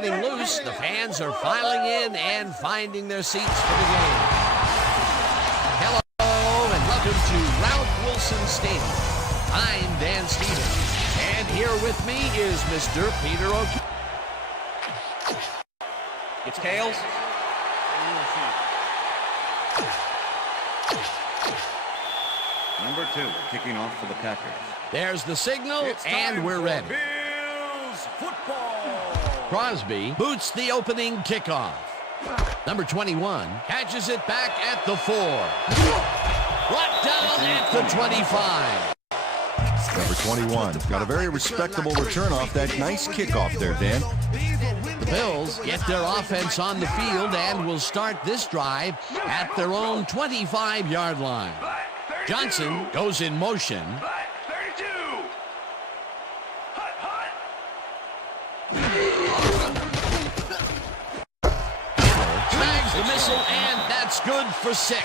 getting loose. The fans are filing in and finding their seats for the game. Hello and welcome to Ralph Wilson Stadium. I'm Dan Stevens, and here with me is Mr. Peter O'Keefe. It's Kales. Number 2, kicking off for the Packers. There's the signal, and we're ready. Bills football. Crosby boots the opening kickoff. Number 21 catches it back at the 4. Brought down at the 25. Number 21 got a very respectable return off that nice kickoff there, Dan. The Bills get their offense on the field and will start this drive at their own 25-yard line. Johnson goes in motion. 32. Hut. Snags the missile, and that's good for 6.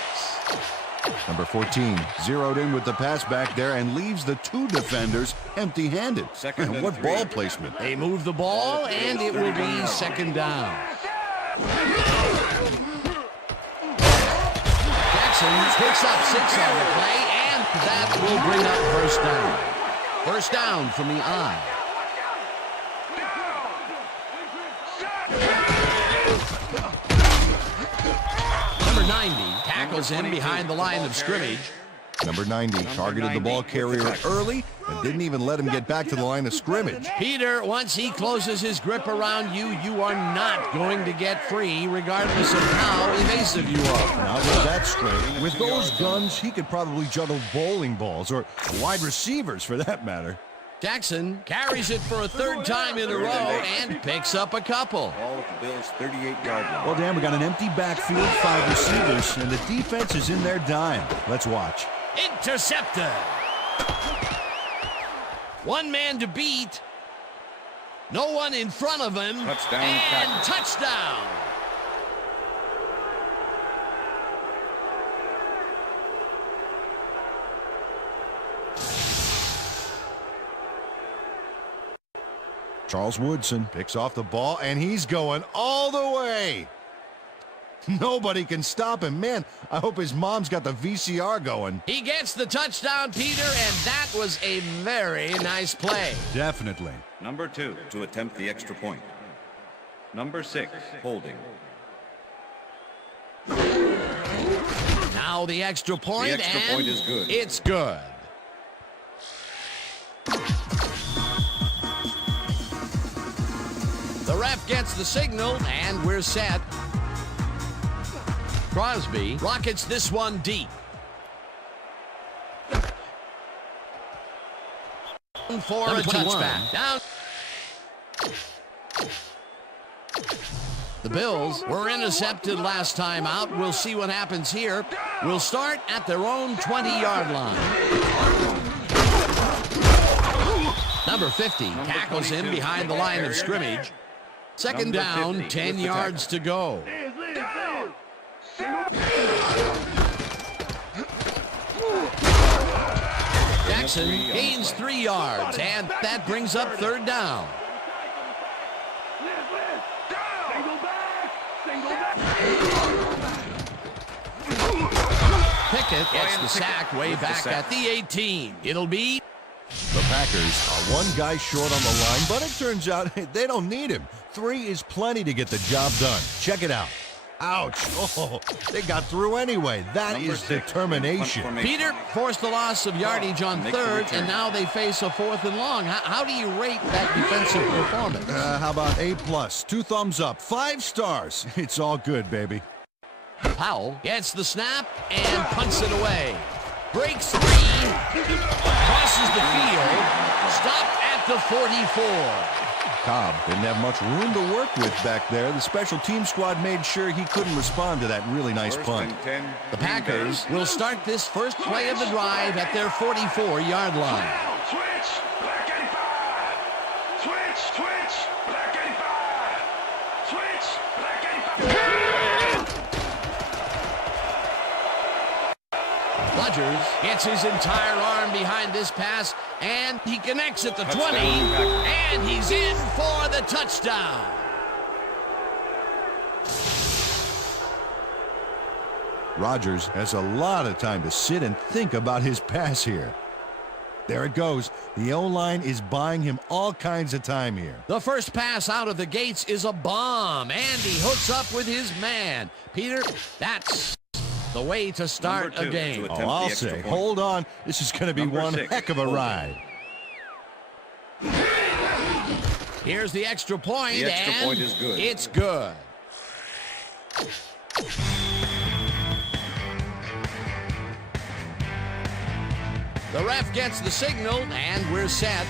Number 14 zeroed in with the pass back there and leaves the 2 defenders empty-handed. Second and what 3. ball placement. They move the ball, and it will be second down. Jackson picks up 6 on the play, and that will bring up first down. First down from the I. Number 90 tackles him behind the line of scrimmage. Number 90 targeted the ball carrier early and didn't even let him get back to the line of scrimmage. Peter, once he closes his grip around you, you are not going to get free, regardless of how evasive you are. Not with that strength. With those guns, he could probably juggle bowling balls, or wide receivers for that matter. Jackson carries it for a 3rd time in a row and picks up a couple. Ball at the Bills' 38-yard line. Well, Dan, we got an empty backfield, 5 receivers, and the defense is in their dime. Let's watch. Intercepted. One man to beat. No one in front of him. Touchdown, and Packers. touchdown. Charles Woodson picks off the ball, and he's going all the way. Nobody can stop him. Man, I hope his mom's got the VCR going. He gets the touchdown, Peter, and that was a very nice play. Definitely. Number 2 to attempt the extra point. Number 6, holding. Now the extra point, The extra and point is good. It's good. The ref gets the signal, and we're set. Crosby rockets this one deep. For a touchback. Down. The Bills were intercepted last time out. We'll see what happens here. We'll start at their own 20-yard line. Number 50 tackles him behind the line of scrimmage. Second down, 10 yards to go. Jackson gains 3 yards, and that brings up 3rd down. Pickett gets the sack way back at the 18. It'll be... The Packers are 1 guy short on the line, but it turns out they don't need him. 3 is plenty to get the job done. Check it out. Ouch. Oh, they got through anyway. That is determination. Peter forced the loss of yardage on 3rd, and now they face a 4th and long. How do you rate that defensive performance? How about A+, 2 thumbs up, 5 stars. It's all good, baby. Powell gets the snap and punts it away. Breaks 3, crosses the field, stopped at the 44. Cobb didn't have much room to work with back there. The special team squad made sure he couldn't respond to that really nice punt. The Packers will start this first play of the drive at their 44-yard line. Switch, black 85. Switch, black 85. Switch, black 85. Rodgers gets his entire arm behind this pass, and he connects at the 20, and he's in for the touchdown. Rodgers has a lot of time to sit and think about his pass here. There it goes. The O-line is buying him all kinds of time here. The first pass out of the gates is a bomb, and he hooks up with his man. Peter, that's the way to start Number a 2 game. to attempt Oh, the I'll extra say, point. hold on. This is going to be Number one 6, heck of a holding. ride. Here's the extra point, The extra and point is good. it's good. The ref gets the signal, and we're set.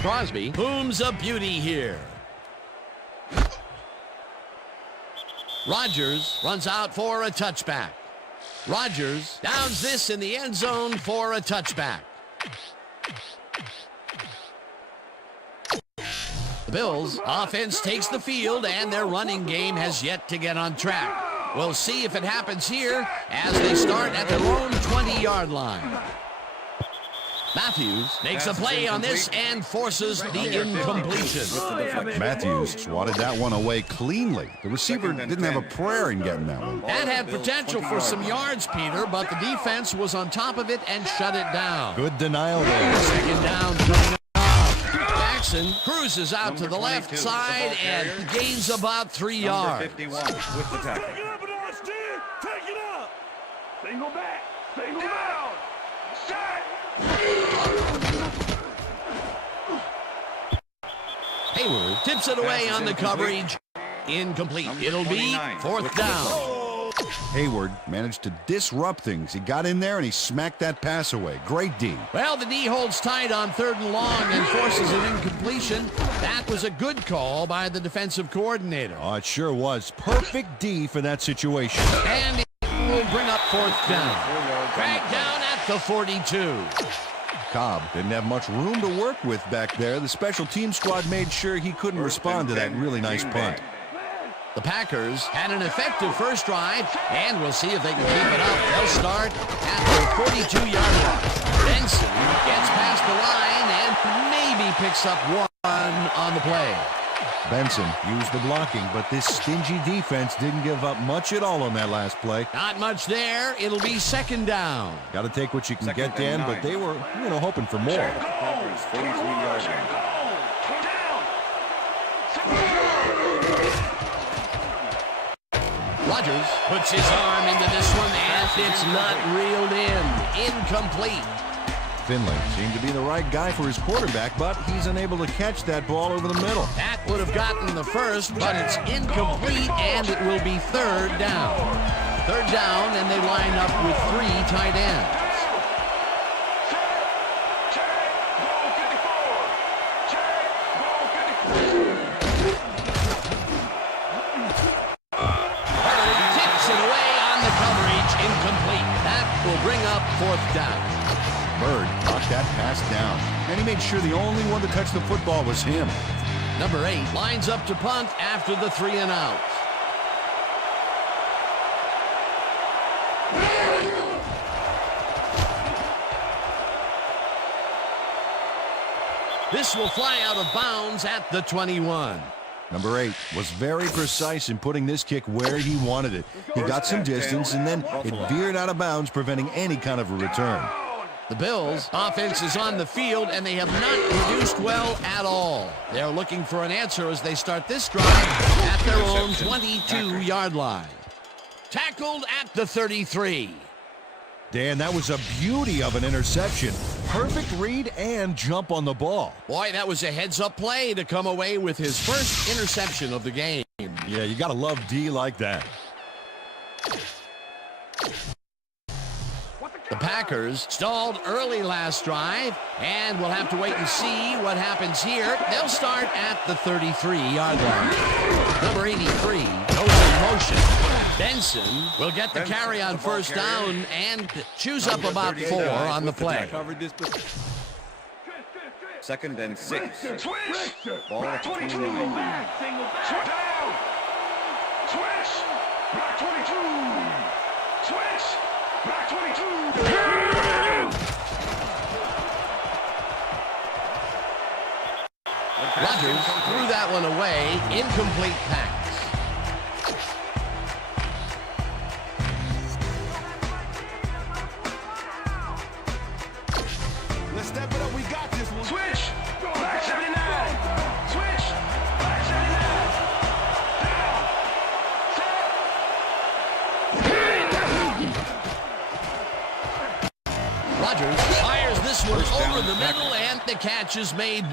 Crosby booms a beauty here. Rodgers runs out for a touchback. Rodgers downs this in the end zone for a touchback. The Bills' offense takes the field, and their running game has yet to get on track. We'll see if it happens here as they start at their own 20-yard line. Matthews makes a play on this and forces the incompletion. Matthews swatted that one away cleanly. The receiver didn't have a prayer in getting that one. That had potential for some yards, Peter, but the defense was on top of it and shut it down. Good denial there. Second down coming up. Jackson cruises out to the Number left 22, side the ball and carrier. gains about 3 Number yards. 51 with the tackle. Take it up a notch, D. Take it up. Single back. Single down. Set. Hayward tips it away on the coverage. Incomplete. Number It'll be 29 fourth with the down. Hayward managed to disrupt things. He got in there and he smacked that pass away. Great D. Well, the D holds tight on 3rd and long and forces an incompletion. That was a good call by the defensive coordinator. Oh, it sure was. Perfect D for that situation. And it will bring up 4th down. Dragged down at the 42. Cobb didn't have much room to work with back there. The special team squad made sure he couldn't respond to that really nice punt. The Packers had an effective first drive, and we'll see if they can keep it up. They'll start at the 42-yard line. Benson gets past the line and maybe picks up one on the play. Benson used the blocking, but this stingy defense didn't give up much at all on that last play. Not much there. It'll be 2nd down. Got to take what you can Second get, Dan, and but 9. they were, hoping for more. Packers 43-yard line. Rodgers puts his arm into this one, and it's not reeled in. Incomplete. Finley seemed to be the right guy for his quarterback, but he's unable to catch that ball over the middle. That would have gotten the first, but it's incomplete, and it will be 3rd down. 3rd down, and they line up with 3 tight ends. Bird tips it away on the coverage. Incomplete. That will bring up 4th down. Bird knocked that pass down, and he made sure the only one to touch the football was him. Number 8 lines up to punt after the 3 and out. This will fly out of bounds at the 21. Number 8 was very precise in putting this kick where he wanted it. He got some distance, and then it veered out of bounds, preventing any kind of a return. The Bills' offense is on the field, and they have not produced well at all. They're looking for an answer as they start this drive at their own 22-yard line. Tackled at the 33. Dan, that was a beauty of an interception. Perfect read and jump on the ball. Boy, that was a heads-up play to come away with his first interception of the game. Yeah, you got to love D like that. The Packers stalled early last drive, and we'll have to wait and see what happens here. They'll start at the 33-yard line. Number 83 goes in motion. Benson will get the carry on 1st down and chews up about 4 on the play. Second and 6. Switch. Ball at 22. 29. Back. Single back. Switch down. Switch. Back 22. Switch. Back 22. Rodgers threw that one away. Incomplete pass. Rodgers fires this one First down, over the Packers. middle, and the catch is made.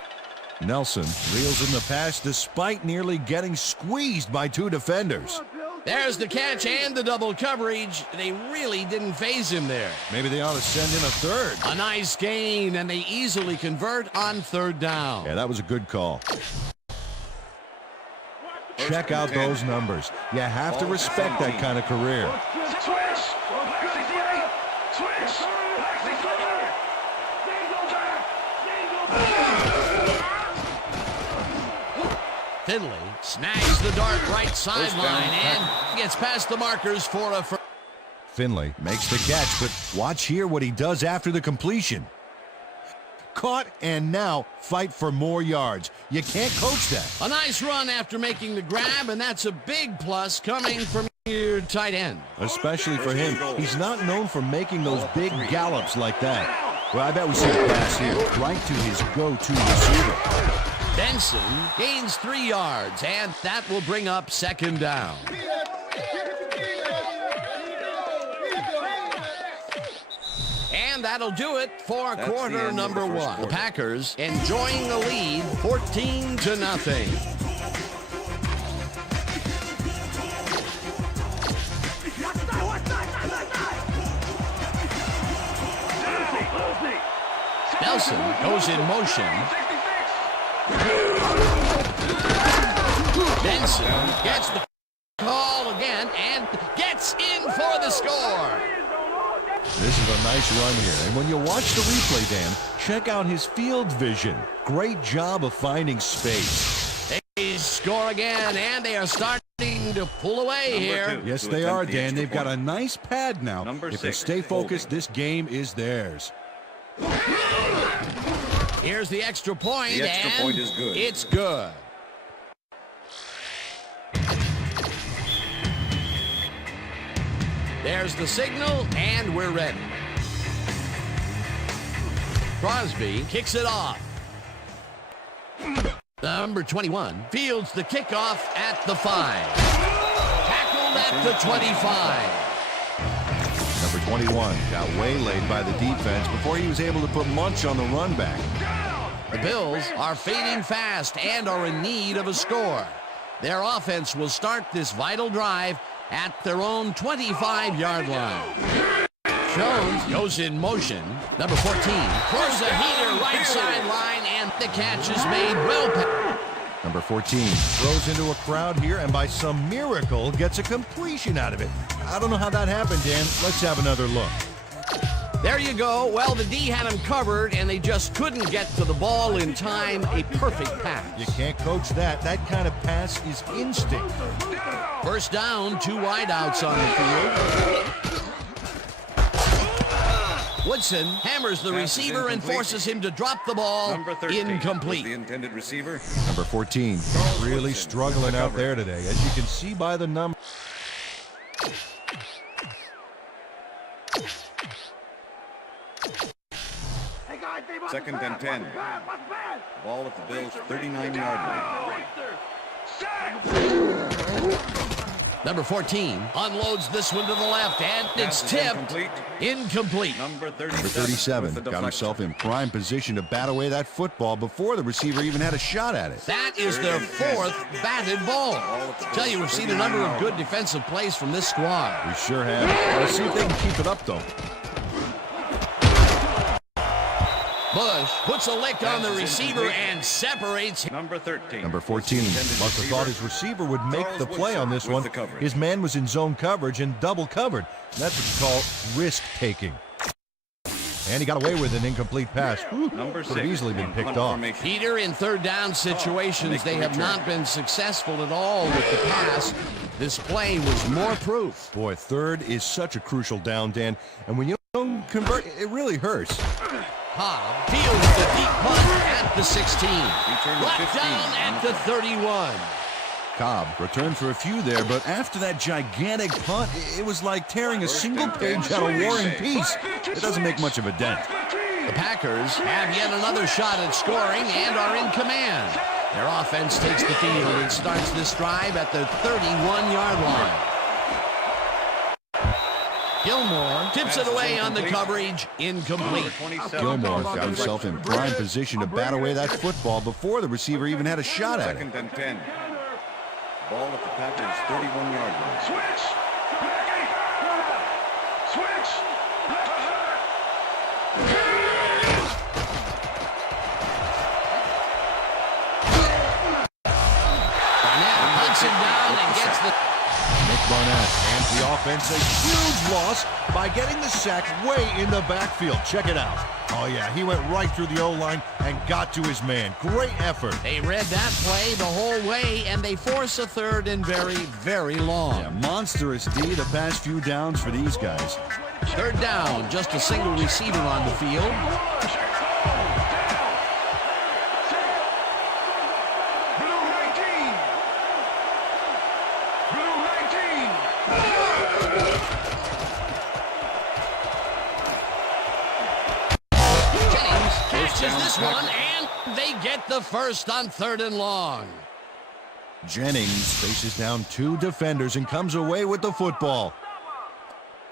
Nelson reels in the pass despite nearly getting squeezed by two defenders. There's the catch and the double coverage. They really didn't phase him there. Maybe they ought to send in a third. A nice gain, and they easily convert on third down. Yeah, that was a good call. First Check and out 10. those numbers. You have to Ball respect that 17. kind of career. Switch! Switch! Finley snags the dart right First sideline down, and gets past the markers for a first. Finley makes the catch, but watch here what he does after the completion. Caught and now fight for more yards. You can't coach that. A nice run after making the grab, and that's a big plus coming from your tight end. Especially for him. He's not known for making those big gallops like that. Well, I bet we see a pass here, right to his go-to receiver. Benson gains 3 yards, and that will bring up second down. And that'll do it for That's the quarter end number of the first one. The quarter. Packers enjoying the lead 14-0. Nelson goes in motion. Benson gets the call again and gets in for the score. This is a nice run here. And when you watch the replay, Dan, check out his field vision. Great job of finding space. They score again, and they are starting to pull away Number here. two. Yes, To they attempt are, the Dan. extra They've got a point. nice pad now. Number If they 6, stay focused, holding. this game is theirs. Here's the extra point, The extra and point is good. it's good. There's the signal, and we're ready. Crosby kicks it off. Number 21 fields the kickoff at the 5. Tackled at the 25. Number 21 got waylaid by the defense before he was able to put Munch on the run back. The Bills are fading fast and are in need of a score. Their offense will start this vital drive at their own 25-yard line. Jones goes in motion. Number 14 throws a heater right sideline, and the catch is made well. Number 14 throws into a crowd here and by some miracle gets a completion out of it. I don't know how that happened, Dan. Let's have another look. There you go. Well, the D had him covered, and they just couldn't get to the ball in time. A perfect pass. You can't coach that. That kind of pass is instinct. First down, 2 wideouts on the field. Woodson hammers the Pass is receiver and incomplete. forces him to drop the ball. Number 13 was the Incomplete. intended receiver. Number 14 really struggling out there today, as you can see by the number. Second and 10. Ball at the Bills' 39-yard line. Number 14 unloads this one to the left, and it's Pass is tipped. incomplete. Incomplete. Number 37. Number 37 with the got deflection. himself in prime position to bat away that football before the receiver even had a shot at it. That is their 4th batted ball. Tell you, we've seen a number of good defensive plays from this squad. We sure have. Let's see if they can keep it up, though. Bush puts a lick on the Pass is receiver incomplete. and separates him. Number 13. Number was 14 the must intended have thought his receiver would make Charles the play on this Woodson one. with the coverage. His man was in zone coverage and double covered. That's what you call risk-taking. And he got away with an incomplete pass. Number Could 6. have easily been in picked punt off. formation. Peter, in third down situations, Make the they have return. not been successful at all with the pass. This play was more proof. Boy, third is such a crucial down, Dan. And when you don't convert, it really hurts. Cobb fields the deep punt at the 16. Return to Brought 15 down at the 31. Cobb returned for a few there, but after that gigantic punt, it was like tearing a single page out of War and Peace. It doesn't make much of a dent. The Packers have yet another shot at scoring and are in command. Their offense takes the field and starts this drive at the 31-yard line. Gilmore Tips it away on the coverage. Incomplete. 27. Gilmore got himself in prime position to bat away that football before the receiver even had a shot at it. Second and 10. Ball at the Packers' 31-yard line. Switch. Switch. Barnett hunts him down and gets the... Nick Barnett hands the offense a huge loss by getting the sack way in the backfield. Check it out. Oh, yeah, he went right through the O-line and got to his man. Great effort. They read that play the whole way, and they force a third and very, very long. Yeah, monstrous D the past few downs for these guys. Third down, just a single receiver on the field. Jennings catches this one, and they get the first on third and long. Jennings faces down two defenders and comes away with the football.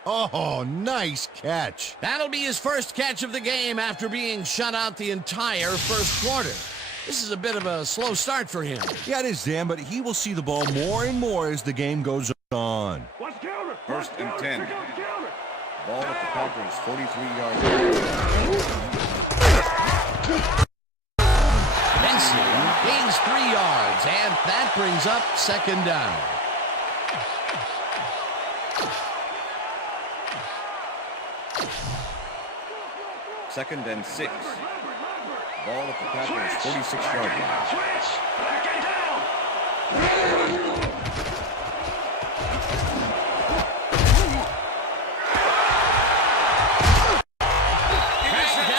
Oh, nice catch. That'll be his first catch of the game after being shut out the entire first quarter. This is a bit of a slow start for him. Yeah, it is, Dan, but he will see the ball more and more as the game goes on. First and 10. Ball at the Packers' 43-yard line. Benson gains 3 yards, and that brings up second down. Second and 6. Ball at the Packers' 46-yard line. Switch. Back and down.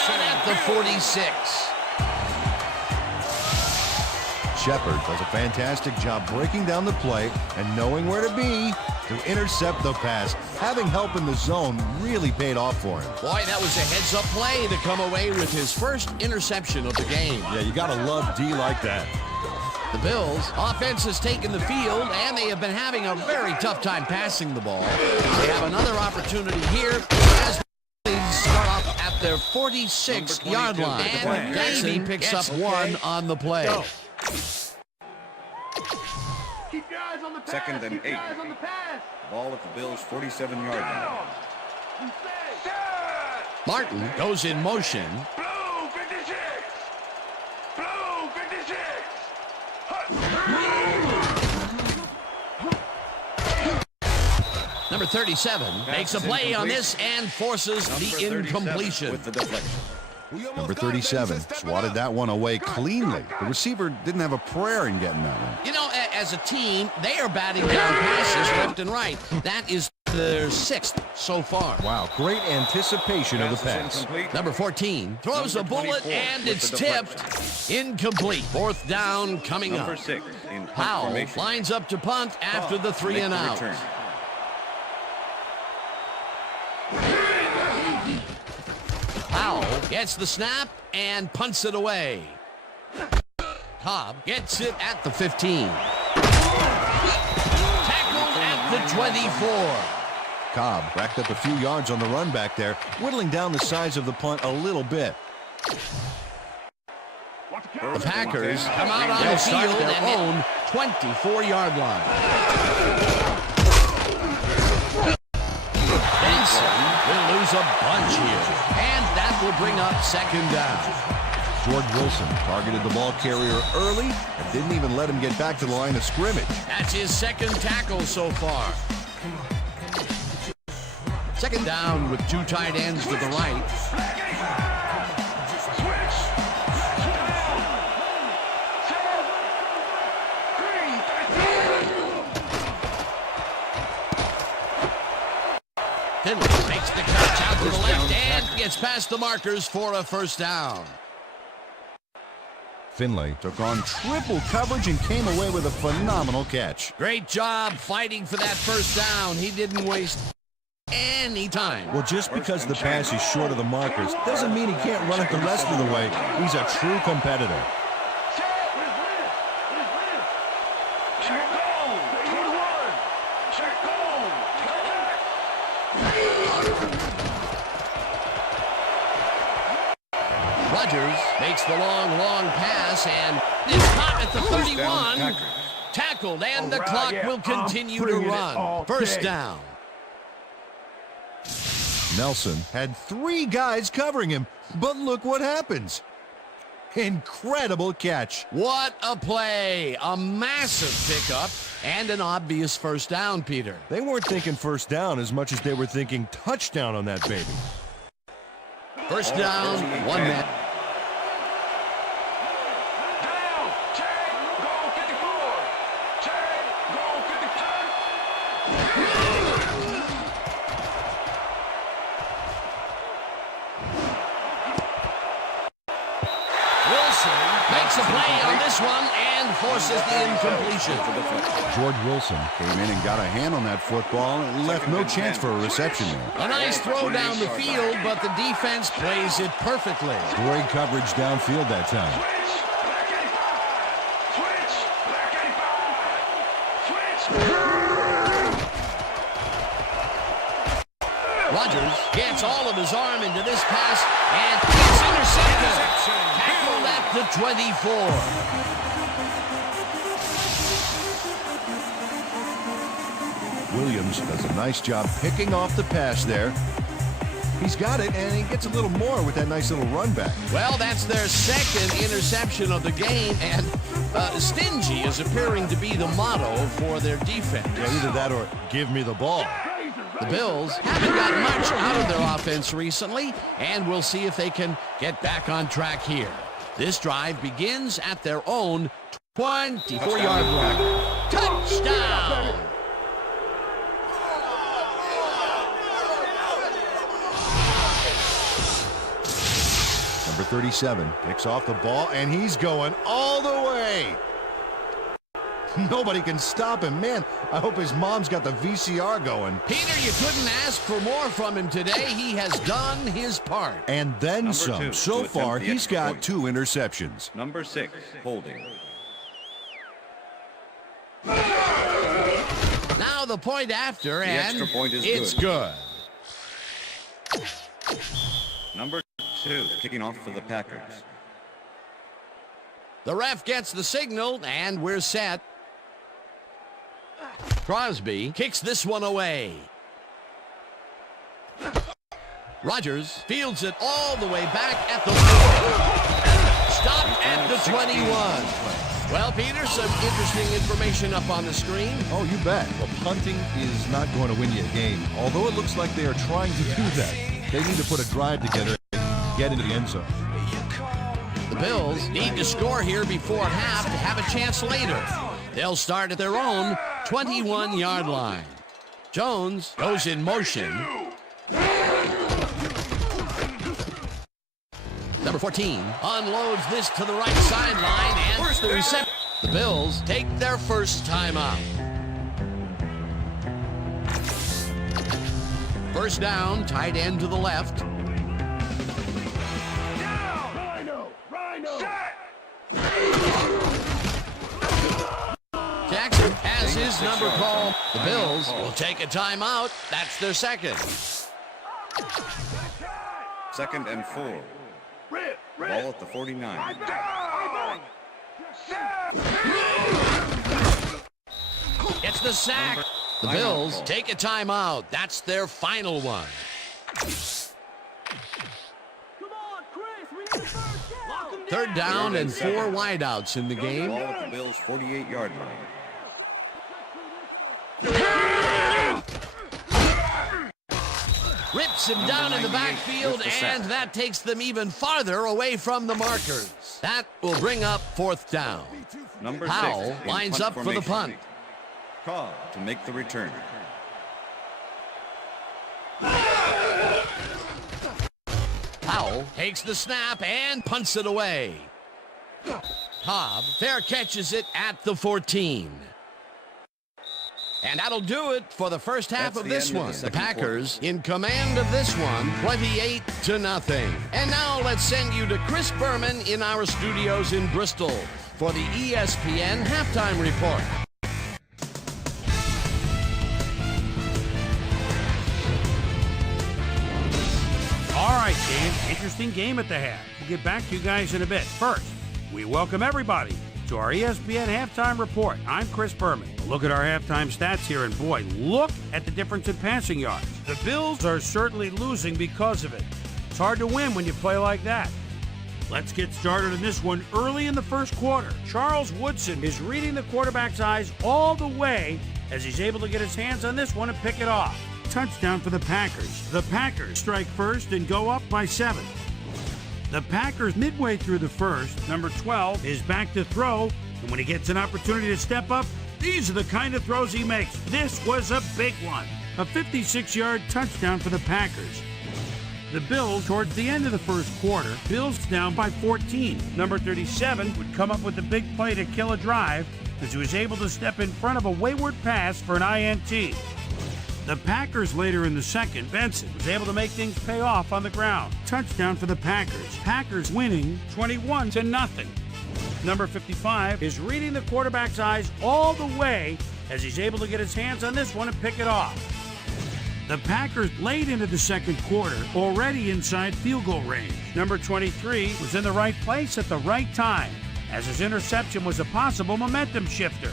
Down at the 46. Shepard does a fantastic job breaking down the play and knowing where to be to intercept the pass. Having help in the zone really paid off for him. Boy, that was a heads-up play to come away with his first interception of the game. Yeah, you gotta love D like that. The Bills' offense has taken the field, and they have been having a very tough time passing the ball. They have another opportunity here as they start off at their 46-yard line. And Davey picks up one on the play. Keep your eyes on the pass. Second and Keep your 8. eyes on the pass. Ball at the Bills' 47-yard line. Martin goes in motion. Blue 56. Blue 56. Number 37 makes a play on this and forces the incompletion. With the deflection. Number 37 swatted that one away cleanly. The receiver didn't have a prayer in getting that one. You know, as a team, they are batting down passes left and right. That is their 6th so far. Wow, great anticipation of the Pass is pass. incomplete. Number 14 throws a Number bullet 24 and with it's the tipped. Incomplete. Fourth down coming Number up. 6 in punt Powell formation. lines up to punt after the 3 Make and the out. return. Powell gets the snap and punts it away. Cobb gets it at the 15. Tackled at the 24. Cobb racked up a few yards on the run back there, whittling down the size of the punt a little bit. The Packers come out on the field and own 24-yard line. Benson will lose a bunch here, and that will bring up second down. George Wilson targeted the ball carrier early and didn't even let him get back to the line of scrimmage. That's his second tackle so far. Second down with 2 tight ends to the right. Finley makes the catch out to the left and gets past the markers for a first down. Finley took on triple coverage and came away with a phenomenal catch. Great job fighting for that first down. He didn't waste any time. Well, just because the pass is short of the markers doesn't mean he can't run it the rest of the way. He's a true competitor. Rodgers makes the long pass and is caught at the 31. Tackled, and the clock will continue to run. First down. Nelson had 3 guys covering him, but look what happens. Incredible catch. What a play. A massive pickup and an obvious first down, Peter. They weren't thinking first down as much as they were thinking touchdown on that baby. First down, 1 man. Down. Check. Go 54. Check. Go 54. Wilson makes a play on this one and forces the incompletion. George Wilson came in and got a hand on that football and left no chance for a reception there. A nice throw down the field, but the defense plays it perfectly. Great coverage downfield that time. Switch. Black 85. Switch. Rodgers gets all of his arm into this pass, and it's intercepted. Tackled at the 24. Williams does a nice job picking off the pass there. He's got it, and he gets a little more with that nice little run back. Well, that's their second interception of the game, and stingy is appearing to be the motto for their defense. Yeah, either that or give me the ball. The Bills haven't got much out of their offense recently, and we'll see if they can get back on track here. This drive begins at their own 24-yard line. Touchdown! Number 37 picks off the ball, and he's going all the way. Nobody can stop him. Man, I hope his mom's got the VCR going. Peter, you couldn't ask for more from him today. He has done his part. And then Number some. 2 So to far, attempt the he's extra got point. 2 interceptions. Number 6, holding. Now the point after, and extra point is it's good. good. Number 2, kicking off for the Packers. The ref gets the signal, and we're set. Crosby kicks this one away. Rodgers fields it all the way back at the 4. Stopped at the 21. Well, Peter, some interesting information up on the screen. Oh, you bet. Well, punting is not going to win you a game, although it looks like they are trying to do that. They need to put a drive together and get into the end zone. The Bills need to score here before half to have a chance later. They'll start at their own 21-yard line. Jones goes in motion. Number 14 unloads this to the right sideline, and the reception. The Bills take their first timeout. First down, tight end to the left. Jackson has his number called. The Bills will take a timeout. That's their second. 2nd and 4. Ball at the 49. It's the sack. The Bills take a timeout. That's their final one. Third down and 4 wideouts in the game. Ball at the Bills' 48-yard line. Rips him down in the backfield, and that takes them even farther away from the markers. That will bring up 4th down. Number Powell 6 in lines punt up for the formation. punt. Cobb to make the return. Powell takes the snap and punts it away. Cobb fair catches it at the 14. And that'll do it for the first half That's of the this end of one. the The second Packers in command of this one, 28-0. And now let's send you to Chris Berman in our studios in Bristol for the ESPN Halftime Report. All right, team. Interesting game at the half. We'll get back to you guys in a bit. First, we welcome everybody to our ESPN Halftime Report. I'm Chris Berman. A look at our halftime stats here, and boy, look at the difference in passing yards. The Bills are certainly losing because of it. It's hard to win when you play like that. Let's get started in this one early in the first quarter. Charles Woodson is reading the quarterback's eyes all the way as he's able to get his hands on this one and pick it off. Touchdown for the Packers. The Packers strike first and go up by 7. The Packers, midway through the first, number 12, is back to throw, and when he gets an opportunity to step up, these are the kind of throws he makes. This was a big one. A 56-yard touchdown for the Packers. The Bills, towards the end of the first quarter, Bills down by 14. Number 37 would come up with the big play to kill a drive as he was able to step in front of a wayward pass for an INT. The Packers later in the second, Benson was able to make things pay off on the ground. Touchdown for the Packers. Packers winning 21-0. Number 55 is reading the quarterback's eyes all the way as he's able to get his hands on this one and pick it off. The Packers late into the second quarter, already inside field goal range. Number 23 was in the right place at the right time, as his interception was a possible momentum shifter.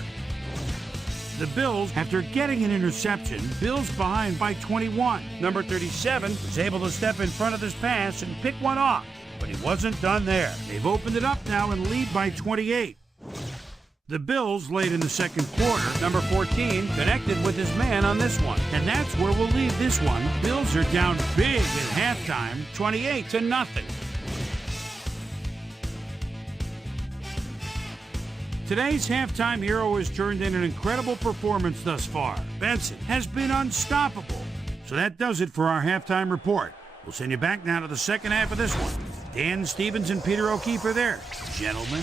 The Bills, after getting an interception, Bills behind by 21. Number 37 was able to step in front of this pass and pick one off, but he wasn't done there. They've opened it up now and lead by 28. The Bills, late in the second quarter, number 14, connected with his man on this one. And that's where we'll leave this one. Bills are down big at halftime, 28-0. Today's halftime hero has turned in an incredible performance thus far. Benson has been unstoppable. So that does it for our halftime report. We'll send you back now to the second half of this one. Dan Stevens and Peter O'Keefe are there. Gentlemen.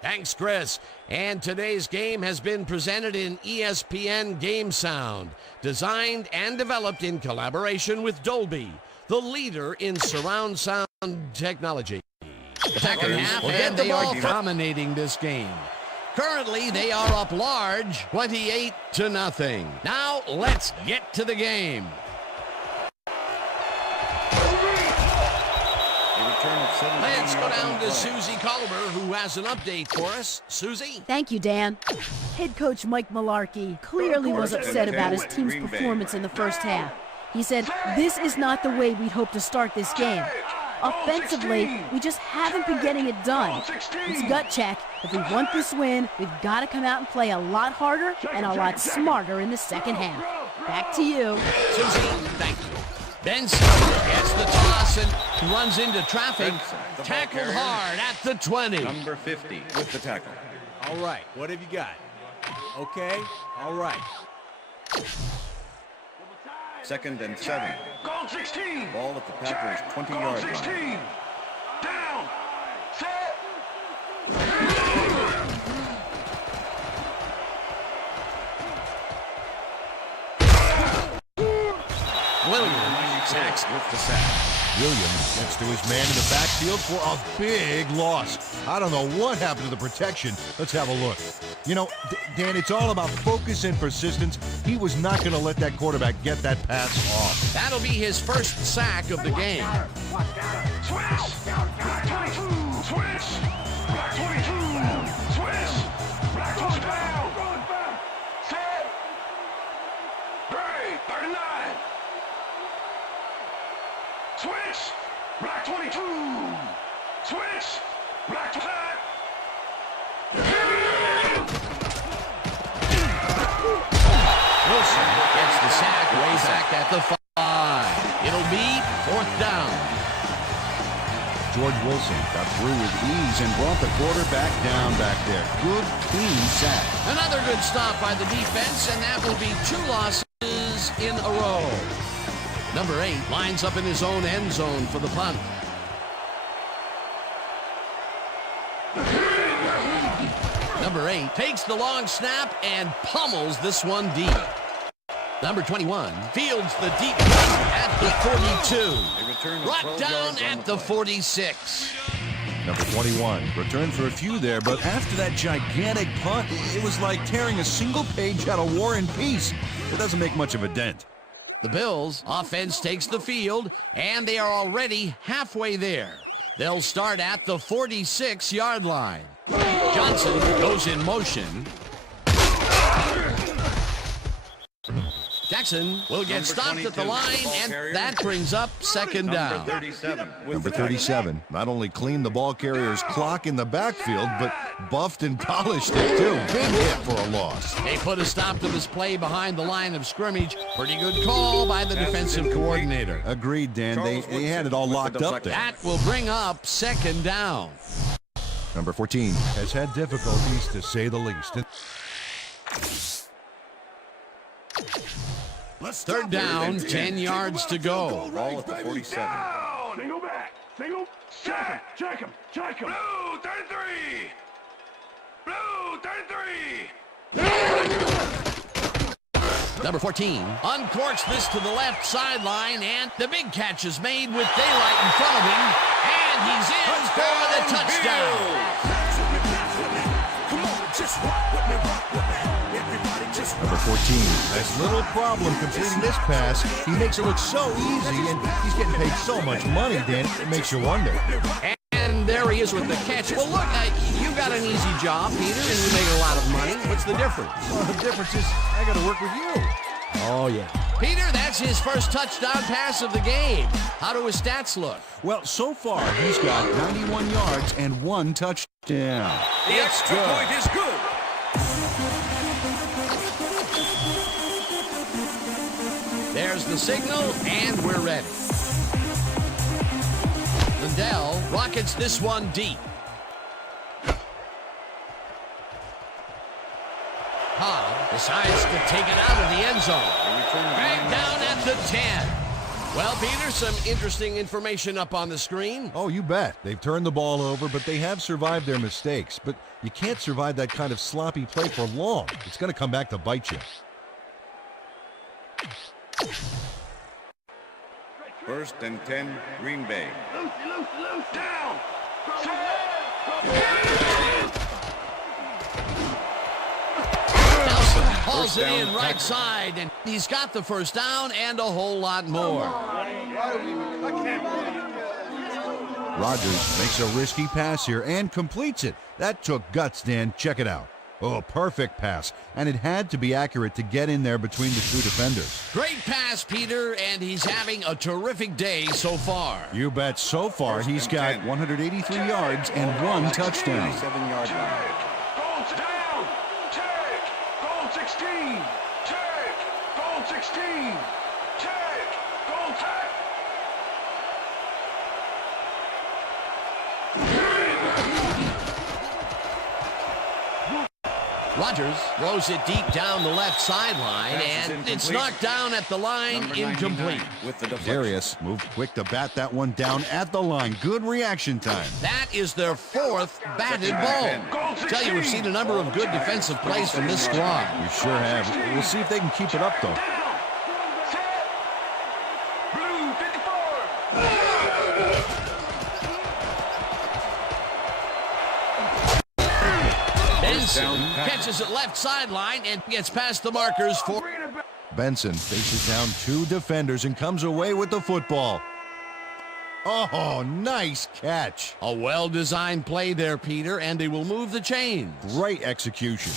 Thanks, Chris. And today's game has been presented in ESPN Game Sound, designed and developed in collaboration with Dolby, the leader in surround sound technology. The second half, and they are dominating this game. Currently, they are up large, 28-0. Now, let's get to the game. Let's go down to Susie Colbert, who has an update for us. Susie? Thank you, Dan. Head coach Mike Mularkey clearly was upset about his team's performance in the first half. He said, "This is not the way we'd hoped to start this game. Offensively, we just haven't been getting it done. It's gut check. If we want this win, we've got to come out and play a lot harder and a lot smarter in the second half." Back to you. Susie, thank you. Benson gets the toss and runs into traffic. Tackled hard at the 20. Number 50 with the tackle. All right, what have you got? Okay, all right. 2nd and 7. Gone 16. Ball at the Packers' 20-yard line. 16. Down. Set. Williams sacks with the sack. Williams gets to his man in the backfield for a big loss. I don't know what happened to the protection. Let's have a look. You know, Dan, it's all about focus and persistence. He was not going to let that quarterback get that pass off. That'll be his first sack of the game. Switch. Black 22. Switch. Black 22. Switch. Black touchdown. Set. Gray 39. Switch. Black 22. Switch. Black 25. Wilson gets the sack way back at the 5. It'll be 4th down. George Wilson got through with ease and brought the quarterback down back there. Good, clean sack. Another good stop by the defense, and that will be 2 losses in a row. Number 8 lines up in his own end zone for the punt. Number 8 takes the long snap and pummels this one deep. Number 21 fields the deep punt at the 42. Brought down at the 46. Number 21 returned for a few there, but after that gigantic punt, it was like tearing a single page out of War and Peace. It doesn't make much of a dent. The Bills' offense takes the field, and they are already halfway there. They'll start at the 46-yard line. Johnson goes in motion. Jackson will get stopped at the line, and that brings up second down. Number 37 not only cleaned the ball carrier's clock in the backfield, but buffed and polished it too. Big hit for a loss. They put a stop to this play behind the line of scrimmage. Pretty good call by the defensive coordinator. Agreed, Dan. They had it all locked up there. That will bring up second down. Number 14 has had difficulties, to say the least. Third down, 10 yards to go. Ball at the 47. Single back. Single. Check him. Blue 33. Blue 33. Number 14 uncorks this to the left sideline, and the big catch is made with daylight in front of him, and he's in for the touchdown. Number 14 has little problem completing this pass. He makes it look so easy, and he's getting paid so much money, Dan, it makes you wonder. And there he is with the catch. Well, look, you got an easy job, Peter, and you make a lot of money. What's the difference? Well, the difference is I got to work with you. Oh, yeah. Peter, that's his first touchdown pass of the game. How do his stats look? Well, so far, he's got 91 yards and 1 touchdown. It's good. Point is good. There's the signal, and we're ready. Lindell rockets this one deep. Cobb decides to take it out of the end zone. Back down at the 10. Well, Peter, some interesting information up on the screen. Oh, you bet. They've turned the ball over, but they have survived their mistakes. But you can't survive that kind of sloppy play for long. It's going to come back to bite you. First and 10, Green Bay. Loose, down. Nelson hauls it in right side, and he's got the first down and a whole lot more. Rodgers makes a risky pass here and completes it. That took guts, Dan. Check it out. Oh, perfect pass. And it had to be accurate to get in there between the two defenders. Great pass, Peter, and he's having a terrific day so far. You bet. So far, he's got 183 yards and 1 touchdown. 7-yard line. Goal down. Take. Goal 16. Take. Goal 16. Take. Goal take. Rodgers throws it deep down the left sideline, and it's knocked down at the line, incomplete. With the Darius moved quick to bat that one down at the line. Good reaction time. That is their 4th batted ball. Tell you, we've seen a number of good defensive plays from this squad. We sure have. We'll see if they can keep it up, though. Blue 54. Benson catches it left sideline and gets past the markers for... Benson faces down 2 defenders and comes away with the football. Oh, nice catch. A well-designed play there, Peter, and they will move the chains. Great execution.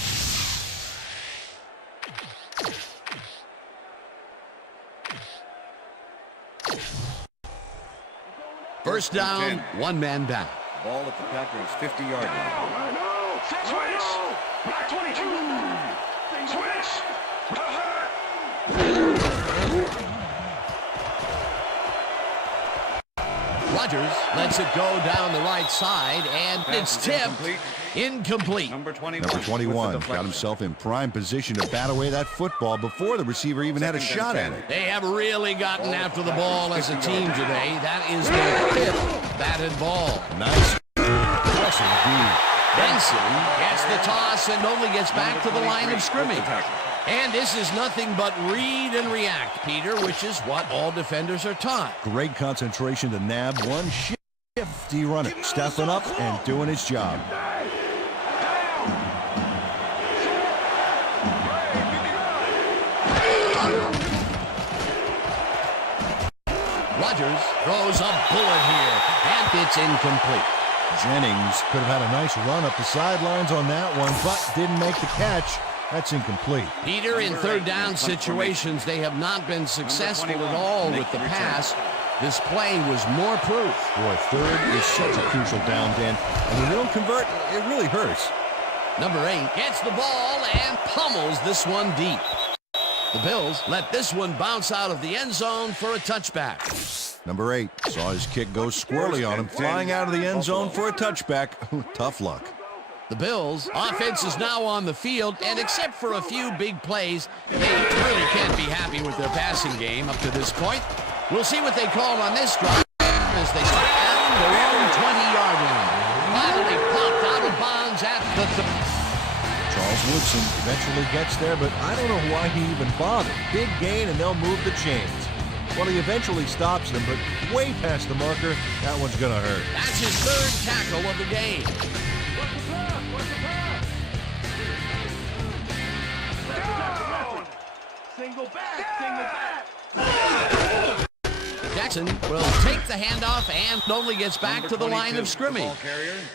First down, 1 man down. Ball at the Packers' 50-yard line. Switch. Black 22. Switch. Rodgers lets it go down the right side, and it's tipped. Incomplete. Number 21. Number 21 got himself in prime position to bat away that football before the receiver even had a shot at it. They have really gotten after the ball as a team today. That is their 5th batted ball. Nice press indeed. Benson gets the toss and only gets back to the line of scrimmage. And this is nothing but read and react, Peter, which is what all defenders are taught. Great concentration to nab one shifty runner, stepping up and doing his job. Rodgers throws a bullet here, and it's incomplete. Jennings could have had a nice run up the sidelines on that one, but didn't make the catch. That's incomplete. Peter, in third down situations, they have not been successful at all with the pass. This play was more proof. Boy, third is such a crucial down, Dan. And when they don't convert, it really hurts. Number 8 gets the ball and pummels this one deep. The Bills let this one bounce out of the end zone for a touchback. Number 8 saw his kick go squirrely on him, flying out of the end zone for a touchback. Tough luck. The Bills' offense is now on the field, and except for a few big plays, they really can't be happy with their passing game up to this point. We'll see what they call on this drive as they start down their own 20-yard line. Finally popped out of bounds at the Charles Woodson eventually gets there, but I don't know why he even bothered. Big gain, and they'll move the chains. Well, he eventually stops them, but way past the marker, that one's going to hurt. That's his third tackle of the game. Single back, single back. Jackson will take the handoff and only gets back to the line of scrimmage.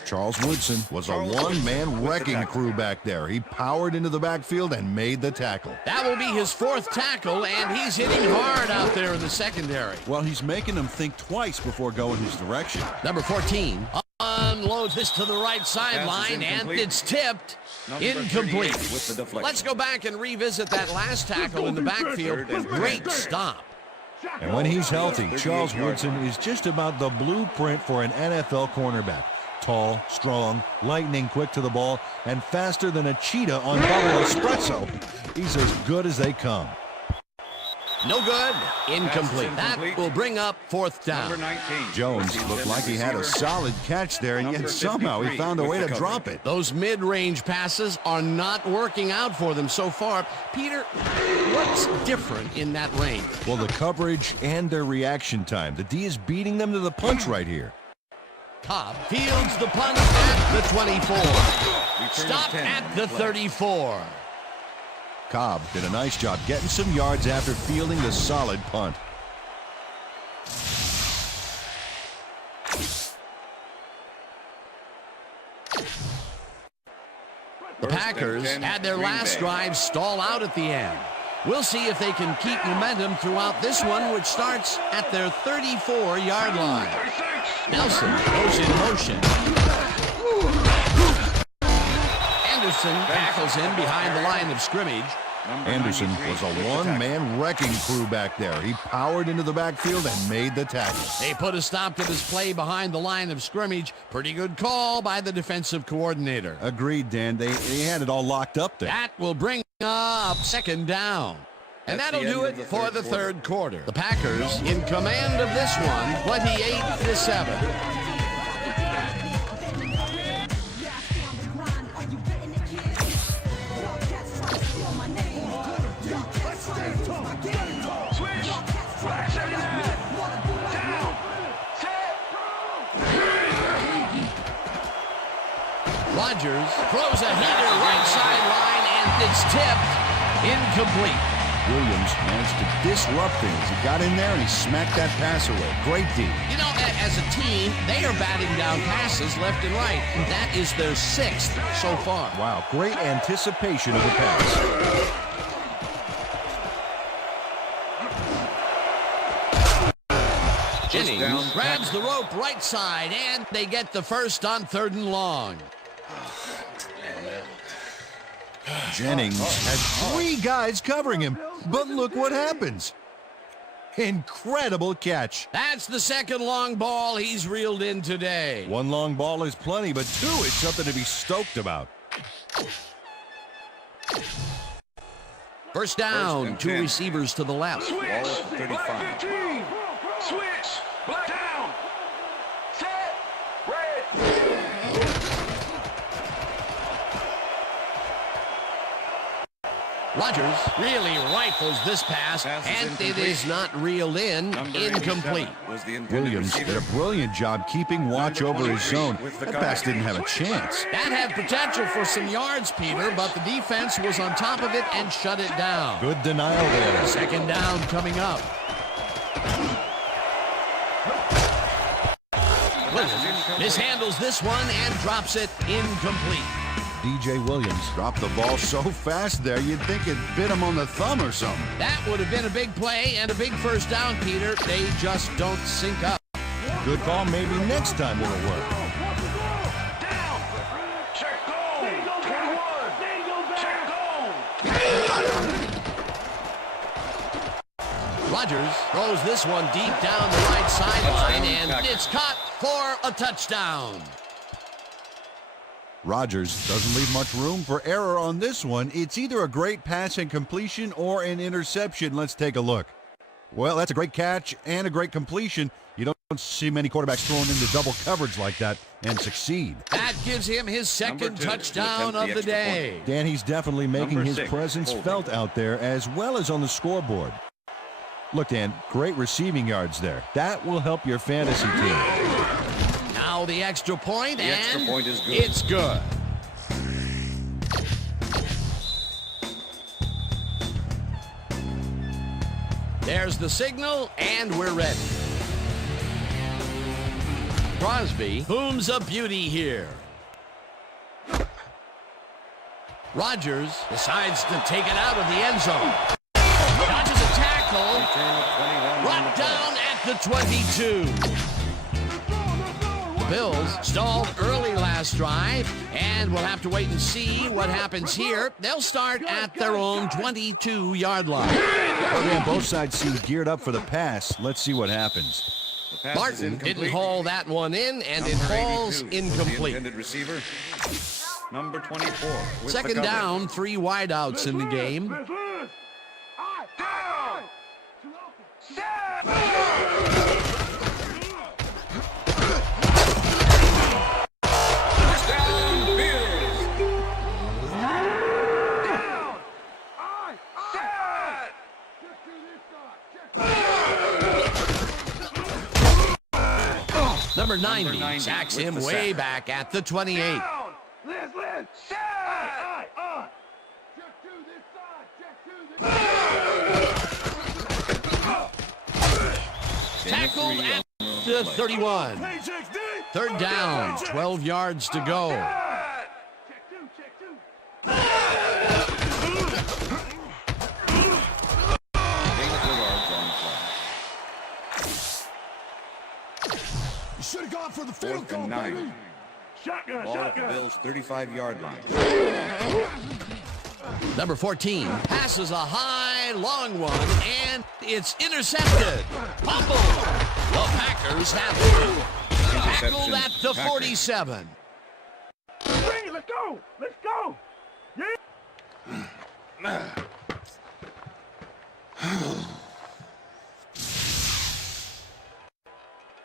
Charles Woodson was a one-man wrecking crew back there. He powered into the backfield and made the tackle. That will be his fourth tackle, and he's hitting hard out there in the secondary. Well, he's making them think twice before going his direction. Number 14 unloads this to the right sideline, and it's tipped. Incomplete. Let's go back and revisit that last tackle in the backfield. Great stop. And when he's healthy, Charles Woodson is just about the blueprint for an NFL cornerback. Tall, strong, lightning quick to the ball, and faster than a cheetah on bubble espresso. He's as good as they come. No good. Incomplete. That will bring up fourth down. Number 19. Jones looked like he had a solid catch there, and yet somehow he found a way to drop it. Those mid-range passes are not working out for them so far. Peter, what's different in that range? Well, the coverage and their reaction time. The D is beating them to the punch right here. Cobb fields the punt at the 24. Stop at the 34. Cobb did a nice job getting some yards after fielding the solid punt. The Packers had their last drive stall out at the end. We'll see if they can keep momentum throughout this one, which starts at their 34-yard line. Nelson goes in motion. Anderson tackles him behind the line of scrimmage. Anderson was a one-man wrecking crew back there. He powered into the backfield and made the tackle. They put a stop to this play behind the line of scrimmage. Pretty good call by the defensive coordinator. Agreed, Dan. They had it all locked up there. That will bring up second down. And that'll do it for the third quarter. The Packers in command of this one, 28-7. Rodgers throws a heater right sideline, and it's tipped. Incomplete. Williams managed to disrupt things. He got in there and he smacked that pass away. Great D. You know, as a team, they are batting down passes left and right. That is their sixth so far. Wow, great anticipation of the pass. Jennings grabs the rope right side, and they get the first on 3rd and long. Jennings had 3 guys covering him, but look what happens. Incredible catch. That's the second long ball he's reeled in today. 1 long ball is plenty, but 2 is something to be stoked about. First down, 2 receivers to the left. Switch. Black 15. Switch. Black down. Set. Red. Rodgers really rifles this pass, and it is not reeled in. Incomplete. Williams did a brilliant job keeping watch over his zone. That pass didn't have a chance. That had potential for some yards, Peter, but the defense was on top of it and shut it down. Good denial there. Second down coming up. Williams mishandles this one and drops it incomplete. DJ Williams dropped the ball so fast there, you'd think it bit him on the thumb or something. That would have been a big play and a big first down, Peter. They just don't sync up. Good call. Maybe next time it'll work. Down. Check goal. 21. Check goal. Rodgers throws this one deep down the right sideline, and it's caught for a touchdown. Rodgers doesn't leave much room for error on this one. It's either a great pass and completion or an interception. Let's take a look. Well, that's a great catch and a great completion. You don't see many quarterbacks thrown into double coverage like that and succeed. That gives him his second touchdown of the day. Dan, he's definitely making his presence felt out there as well as on the scoreboard. Look, Dan, great receiving yards there. That will help your fantasy team. Now the extra point, and extra point is good. It's good. There's the signal, and we're ready. Crosby booms a beauty here. Rodgers decides to take it out of the end zone. Dodges a tackle. Brought down at the 22. The Bills stalled early last drive, and we'll have to wait and see what happens here. They'll start at their own 22-yard line. Yeah, both sides seem geared up for the pass. Let's see what happens. Martin didn't haul that one in, and it falls incomplete. Intended receiver, number 24. with the Second cover. down, 3 wideouts in the game. Number 90 sacks with him the way sack. back at the 28. Tackled at the 31. Third down, 12 yards to go. Should have gone for the Fourth and 9. Shotgun, Ball at the shotgun. Bills' 35-yard line. Number 14 passes a high, long one, and it's intercepted. Fumble. The Packers have it. Tackled at the 47. Bring it, let's go. Let's go.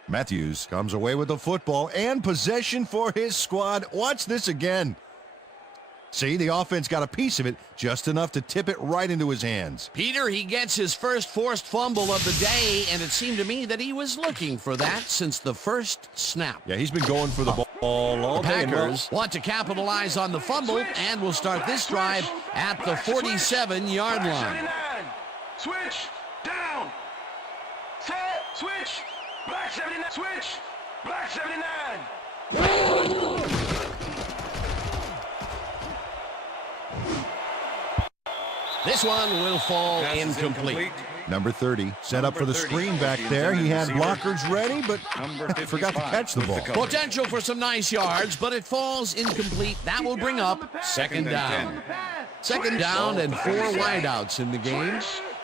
Matthews comes away with the football and possession for his squad. Watch this again. See, the offense got a piece of it, just enough to tip it right into his hands. Peter, he gets his first forced fumble of the day, and it seemed to me that he was looking for that since the first snap. Yeah, he's been going for the ball all The day. Packers want to capitalize on the fumble and will start this drive at the 47-yard line. Switch. Down. Set. Switch. Black 79. Switch. Black 79. This one will fall Pass is incomplete. Number 30 set up for the screen back there. He had blockers ready, but forgot to catch the ball. Potential for some nice yards, but it falls incomplete. That will bring up second down. Second down and 4 wideouts in the game.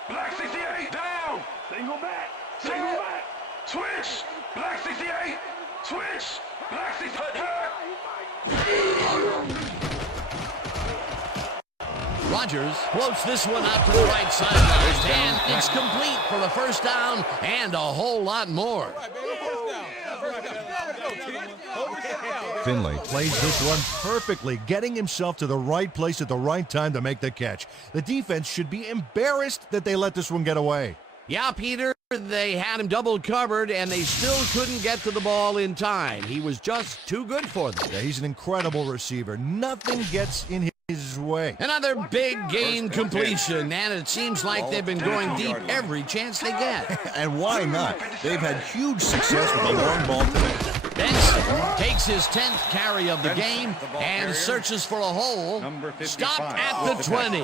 Black 68. Down. Single back. Single back. Switch. Black 68. Switch. Black 68. Rodgers floats this one out to the right sideline, and it's complete for the first down and a whole lot more. Finley plays this one perfectly, getting himself to the right place at the right time to make the catch. The defense should be embarrassed that they let this one get away. Yeah, Peter, they had him double covered, and they still couldn't get to the ball in time. He was just too good for them. Yeah, he's an incredible receiver. Nothing gets in his way. Another big gain completion, and it seems like they've been going deep every chance they get. And why not? They've had huge success with the long ball today. Benson takes his 10th carry of the Benson, game the ball and carrier. searches for a hole. Number 55 Stopped at with the the 20.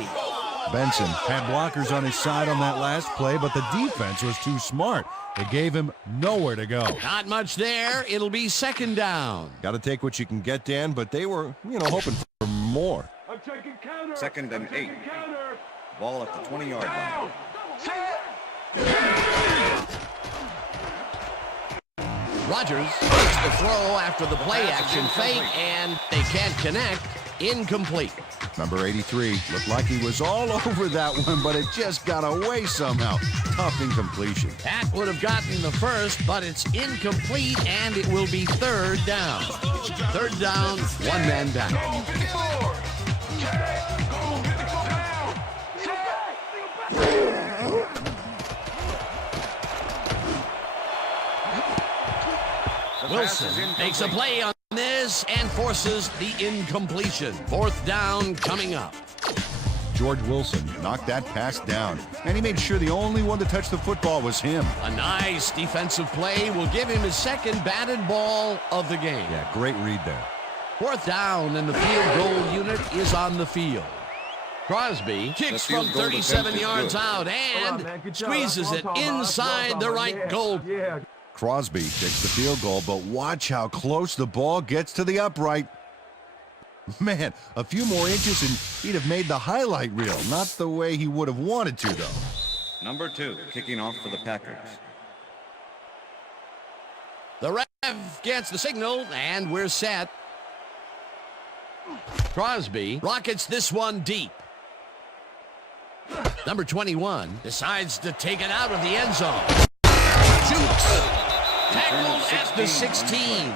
Benson had blockers on his side on that last play, but the defense was too smart. It gave him nowhere to go. Not much there. It'll be second down. Got to take what you can get, Dan, but they were, hoping for more. I'm taking counter. 2nd and 8. Taking counter. Ball at the 20-yard line. Rogers takes the throw after the play action fake, and they can't connect. Incomplete. Number 83 looked like he was all over that one, but it just got away somehow. Tough incompletion. That would have gotten the first, but it's incomplete, and it will be third down. Third down, one man down. Wilson makes a play on this and forces the incompletion. Fourth down coming up. George Wilson knocked that pass down, and he made sure the only one to touch the football was him. A nice defensive play will give him his second batted ball of the game. Yeah, great read there. Fourth down, and the field goal unit is on the field. Crosby kicks The from field goal 37 defense is yards good. out and squeezes it inside the right goal. Crosby takes the field goal, but watch how close the ball gets to the upright. Man, a few more inches and he'd have made the highlight reel. Not the way he would have wanted to, though. Number 2, kicking off for the Packers. The ref gets the signal, and we're set. Crosby rockets this one deep. Number 21 decides to take it out of the end zone. Shoots. Tackled at the 16.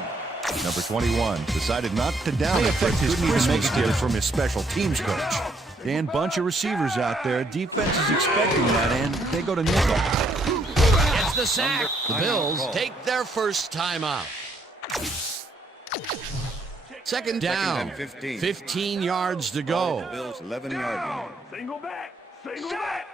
Number 21 decided not to down it, but couldn't even make a gift from his special teams coach. Dan, bunch of receivers out there. Defense is expecting that, and they go to nickel. Gets the sack. The Bills take their first timeout. Second down. and 15. 15 yards to Ball go. at the Bills' 11-yard line. Single back. Single back.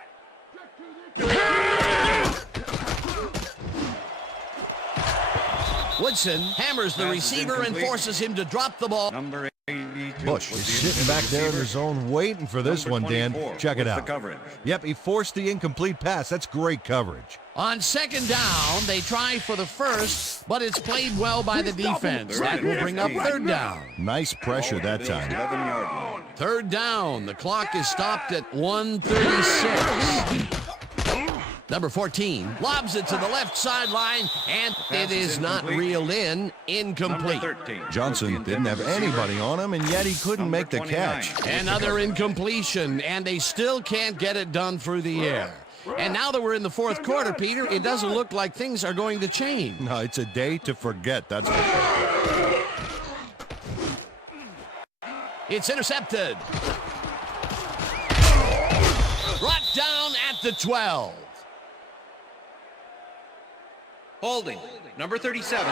Woodson hammers the Pass is receiver and incomplete. forces him to drop the ball. Number 82. Bush was is the sitting back there in the receiver. zone waiting for this Number one, Dan. 24 Check it was the out. coverage. Yep, he forced the incomplete pass. That's great coverage. On second down, they try for the first, but it's played well by the defense. That will bring up third down. Nice pressure Ball at that the Bills' time. 11-yard line. Third down. The clock is stopped at 1:36. Number 14 lobs it to the left sideline, and it is not incomplete. reeled in. Incomplete. Number 13. Johnson didn't have anybody on him, and yet he couldn't Number make the 29. catch. Another incompletion, and they still can't get it done through the air. And now that we're in the fourth quarter, Peter, it doesn't look like things are going to change. No, it's a day to forget, that's for sure. It's intercepted. Brought down at the 12. Holding. Number 37.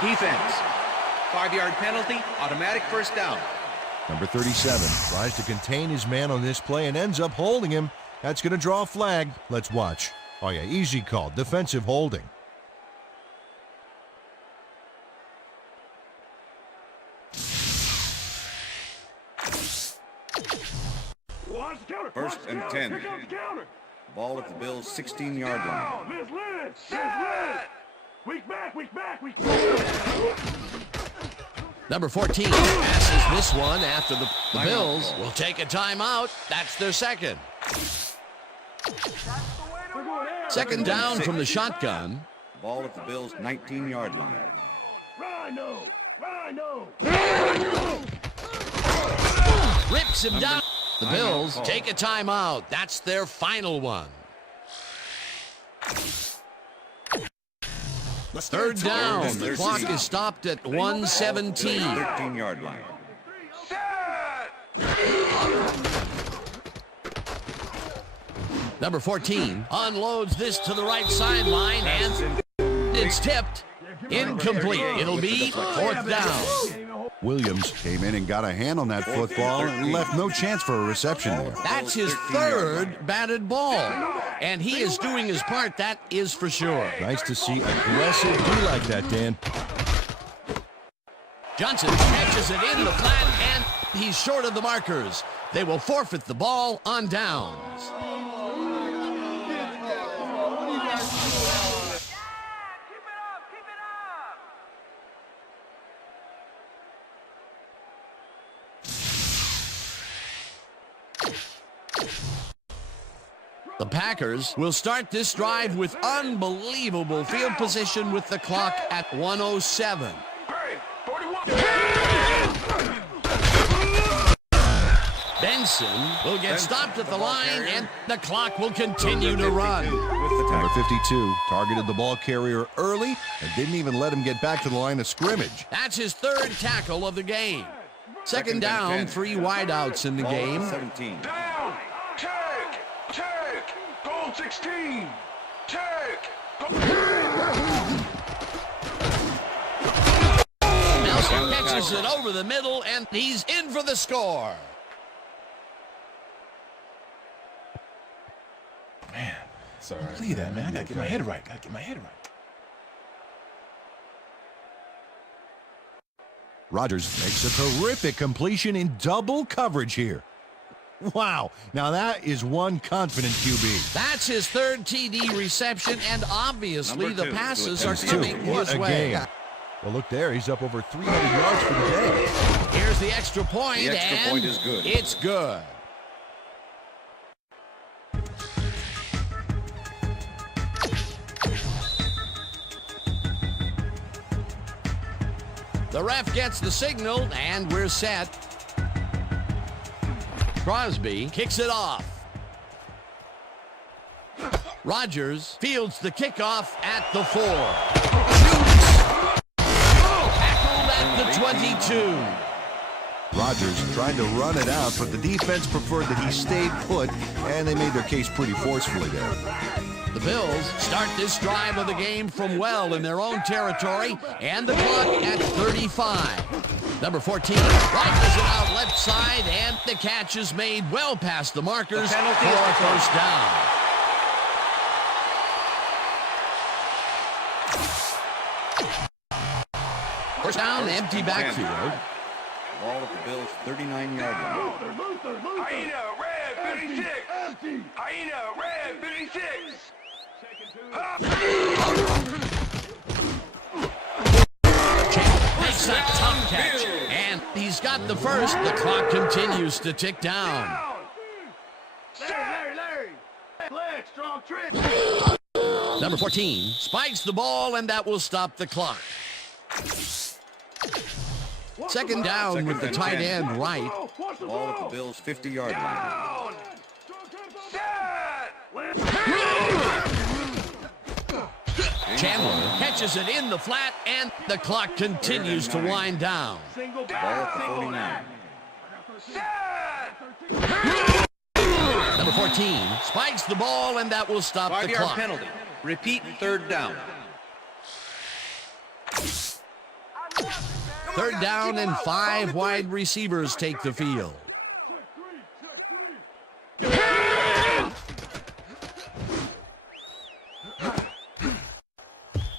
Defense. 5-yard penalty. Automatic first down. Number 37 tries to contain his man on this play and ends up holding him. That's going to draw a flag. Let's watch. Oh, yeah, easy call. Defensive holding. Watch the counter. First Watch the and counter. 10. Here comes the counter. Ball at the Bills' 16-yard line. Miss Lynch. Miss Lynch. Weak back. Weak back. Weak back. Number 14 passes this one after the Bills will take a timeout. That's their second. Second down from the shotgun. Ball at the Bills' 19-yard line. Rhino. Rhino. Rips him down. The Bills take a timeout. That's their final one. Third down. The clock is stopped at 1:17. 13-yard line. Number 14 unloads this to the right sideline, and it's tipped. Incomplete. It'll be fourth down. Williams came in and got a hand on that football and left no chance for a reception there. That's his third batted ball, and he is doing his part, that is for sure. Nice to see aggressive D like that, Dan. Johnson catches it in the flat, and he's short of the markers. They will forfeit the ball on downs. The Packers will start this drive with unbelievable field position with the clock at 1:07. Benson will get stopped at the line, and the clock will continue to run. Number 52 targeted the ball carrier early and didn't even let him get back to the line of scrimmage. That's his third tackle of the game. Second down, 3 wideouts in the game. 17. Down. Take. Goal 16. Take. Nelson catches it over the middle, and he's in for the score. Man, sorry. Look at that, man. I gotta get my head right. Rodgers makes a terrific completion in double coverage here. Wow, now that is one confident QB. That's his third TD reception, and obviously Number the 2, passes to are attempt coming What his a way. game. Well, look there. He's up over 300 yards for the day. Here's the extra point, The extra and point is good. It's good. The ref gets the signal, and we're set. Crosby kicks it off. Rodgers fields the kickoff at the 4. Shoots. Tackled at the 22. Rodgers tried to run it out, but the defense preferred that he stayed put, and they made their case pretty forcefully there. The Bills start this drive of the game from well in their own territory, and the clock at 35. Number 14 rifles it out left side, and the catch is made well past the markers for a first down. First down, empty backfield. Ball at the Bills' 39-yard line. Hyena, red 56. Hyena, red 56. Makes a tough catch, and he's got the first. The clock continues to tick down. Number 14 spikes the ball, and that will stop the clock. Second down with the tight end right. Ball at the Bills' 50-yard line. Chandler catches it in the flat, and the clock continues to wind down. Ball at the 49. Number 14 spikes the ball, and that will stop the 5-yard clock. penalty. Repeat, third down. Third down, and 5 wide receivers take the field.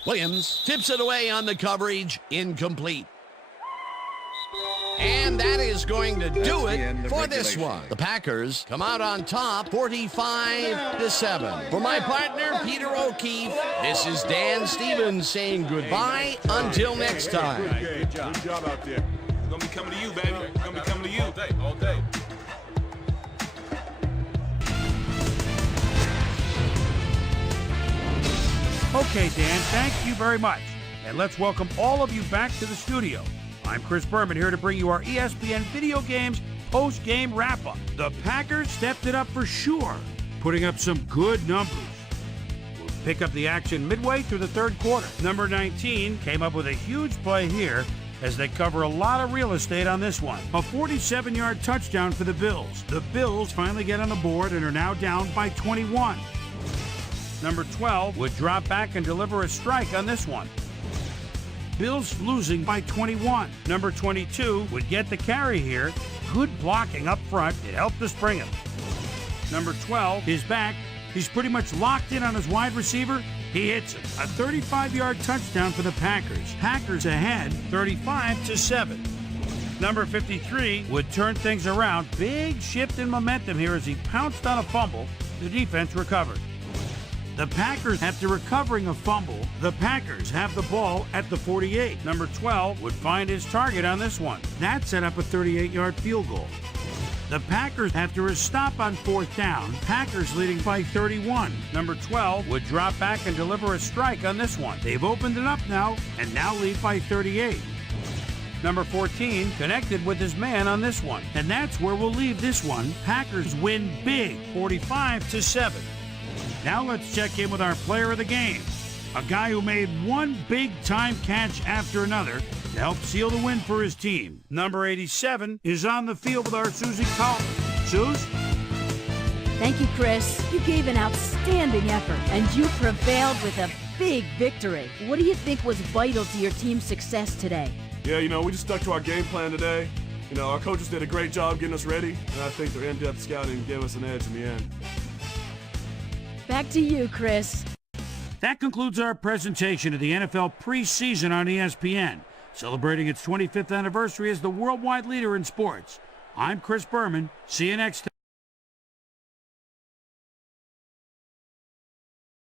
Williams tips it away on the coverage, incomplete. And that is going to do it for this one. The Packers come out on top, 45-7. For my partner, Peter O'Keefe, this is Dan Stevens saying goodbye until next time. Good job out there. We're gonna be coming to you, baby. We're gonna be coming to you all day. Okay, Dan, thank you very much. And let's welcome all of you back to the studio. I'm Chris Berman here to bring you our ESPN Video Games post-game wrap-up. The Packers stepped it up for sure, putting up some good numbers. We'll pick up the action midway through the third quarter. Number 19 came up with a huge play here as they cover a lot of real estate on this one. A 47-yard touchdown for the Bills. The Bills finally get on the board and are now down by 21. Number 12 would drop back and deliver a strike on this one. Bills losing by 21. Number 22 would get the carry here. Good blocking up front. It helped us bring him. Number 12 is back. He's pretty much locked in on his wide receiver, He hits it. A 35-yard touchdown for the Packers. Packers ahead 35-7. Number 53 would turn things around. Big shift in momentum here as he pounced on a fumble. The defense recovered. The Packers, after recovering a fumble, the Packers have the ball at the 48. Number 12 would find his target on this one. That set up a 38-yard field goal. The Packers, after a stop on 4th down, Packers leading by 31. Number 12 would drop back and deliver a strike on this one. They've opened it up now and now lead by 38. Number 14 connected with his man on this one. And that's where we'll leave this one. Packers win big, 45-7. Now let's check in with our player of the game, a guy who made one big-time catch after another to help seal the win for his team. Number 87 is on the field with our Susie Carlton. Suze? Thank you, Chris. You gave an outstanding effort, and you prevailed with a big victory. What do you think was vital to your team's success today? Yeah, we just stuck to our game plan today. Our coaches did a great job getting us ready, and I think their in-depth scouting gave us an edge in the end. Back to you, Chris. That concludes our presentation of the NFL preseason on ESPN, celebrating its 25th anniversary as the worldwide leader in sports. I'm Chris Berman. See you next time.